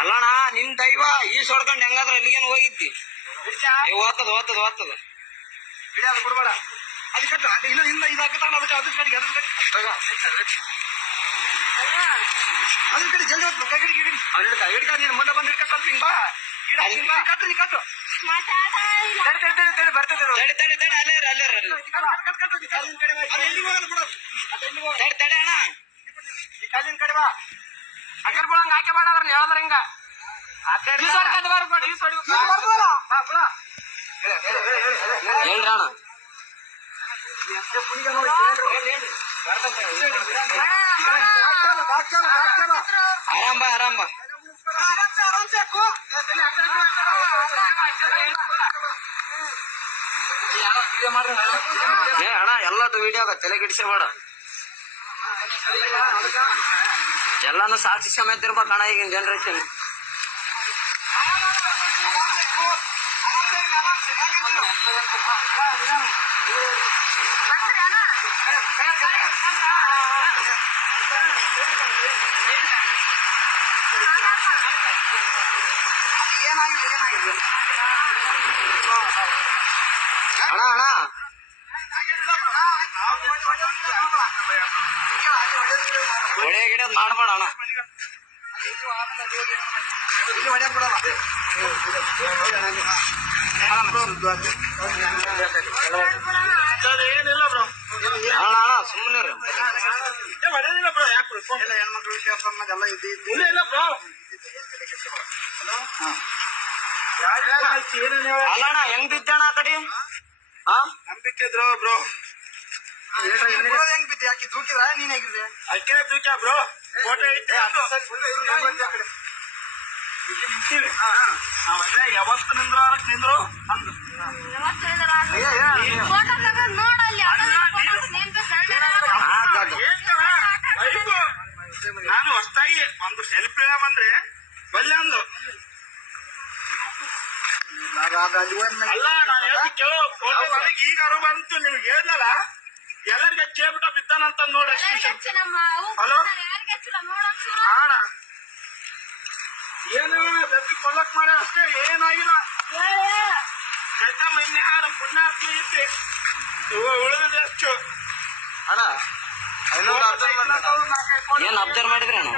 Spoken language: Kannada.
ಅಲ್ಲಣ್ಣ ನಿನ್ ದೈವ ಈಸ್ ಹೊಡ್ಕೊಂಡ್ ಹೆಂಗಾದ್ರ ಅಲ್ಲಿಗೇನು ಹೋಗಿದ್ದಿ? ಓದ್ತದ ಓದ್ತದ ಓದ್ತದ ಅದು ಕೊಡ್ಬೇಡ. ಅದು ಕಟ್ಟು, ಅದು ಇಲ್ಲ ಹಿಂದ ಇದಾಗ್ತಾನ, ಅದಕ್ಕೆ ಅದ್ರ ಕಡೆಗೆ ಅದ್ರ ಕಡೆ ಅದ್ರ ಕಡೆ ಜಲ್ದಿ ಹೋಗ್ತು. ಕೈ ಗಿಡಿ ಹಿಡ್ಕ, ನೀನು ಮುಂದೆ ಬಂದು ಹಿಡ್ಕ ಸ್ವಲ್ಪ ಹಿಂಗ್ ಬಾ. ಕಟ್ಟು ನೀ ಕಟ್ಟು. ಬರ್ತದೆ ತಡೆ ಅಣ್ಣ, ಈ ಕಾಲಿನ ಕಡೆ ಬಾ. ಅಕ್ಕರ್ ಬಿಡಂಗ ಆಕೆ ಮಾಡ ಅದ್ರ ಯಾವ್ದಾರ ಹಿಂಗ ಹೇಳ್ರಿ ಅಣ್ಣ. ಆರಾಮ್ ಬಾ ಆರಾಮ್ ಬಾ. ಅಣ್ಣ ಎಲ್ಲದು ವಿಡಿಯೋ ಆಗ ತಲೆ ಗಿಡಿಸಬೇಡ, ಎಲ್ಲಾನು ಸಾಕ್ಷಿ ಸಮೇತ ಇರ್ಬೇಕು ಅಣ್ಣ ಈಗಿನ ಜನರೇಷನ್. ಅಣ್ಣ ಅಣ್ಣ ಒಳ್ಳೆ ಗಿಡದ್ ಮಾಡ್ಬೇಡ ಅಣ್ಣ. ಏನಿಲ್ಲ ಬ್ರೋ, ಅಣ್ಣ ಅಣ್ಣ ಸುಮ್ಮನೆ ಹೊಡೆದಿಲ್ಲ ಬ್ರೋ. ಯಾಕೆ ಹೆಣ್ಮಕ್ಳು ವಿಷಯ ಎಲ್ಲ ಇಲ್ಲ ಇಲ್ಲ ಬ್ರೋ. ಅಲ್ಲಣ್ಣ ಹೆಂಗ್ ಬಿದ್ದಣ್ಣ ಆ ಕಡೆ? ನಂಬಿಕೆ ಬ್ರೋ ಹೆಂಗ್ ಬಿದ್ದೆ? ಯಾಕೆ ದೂಕಿದ್ರ ನೀನ್ ಹೇಗಿದ್ದೆ? ಅಕ್ಕೆ ದೂಕ್ಯಾ ಬ್ರೋ. ಫೋಟೋ ಇಟ್ಟೆ ಯಾವತ್ತು ನಿಂದ್ರು ಅಂದ್ ನಾನು ಹೊಸದಾಗಿ ಒಂದು ಸೆಲ್ಫಿ ಅಂದ್ರೆ ಬಲ್ಲೆ ಅಂದು ಅಲ್ಲ. ನಾನು ಕೇಳೋ ಫೋಟೋ ನನಗೆ ಈಗ ಅರು ಬಂತು, ನಿಮ್ಗೆ ಹೇಳಲ್ಲ ಎಲ್ಲರಿಗೆ ಹಚ್ಚೇಬಿಟ್ಟ ಬಿದ್ದಾನಂತ ನೋಡ್ರಿ. ಹಲೋ ಅಣ್ಣ, ಏನು ಬೆಪ್ಪಿ ಕೊಲ್ಲಕ್ ಮಾಡ ಅಷ್ಟೇ, ಏನಾಗಿಲ್ಲ. ಗದ್ದ ಮೈನ್ಯ ಹಾಡು ಪುಣ್ಯಾತ್ಮ ಐತಿ, ಉಳಿದ ಹೆಚ್ಚು ಅಣ್ಣ. ಏನ್ ಅಬ್ಸರ್ವ್ ಮಾಡಿದ್ರಿ ಅಣ್ಣ?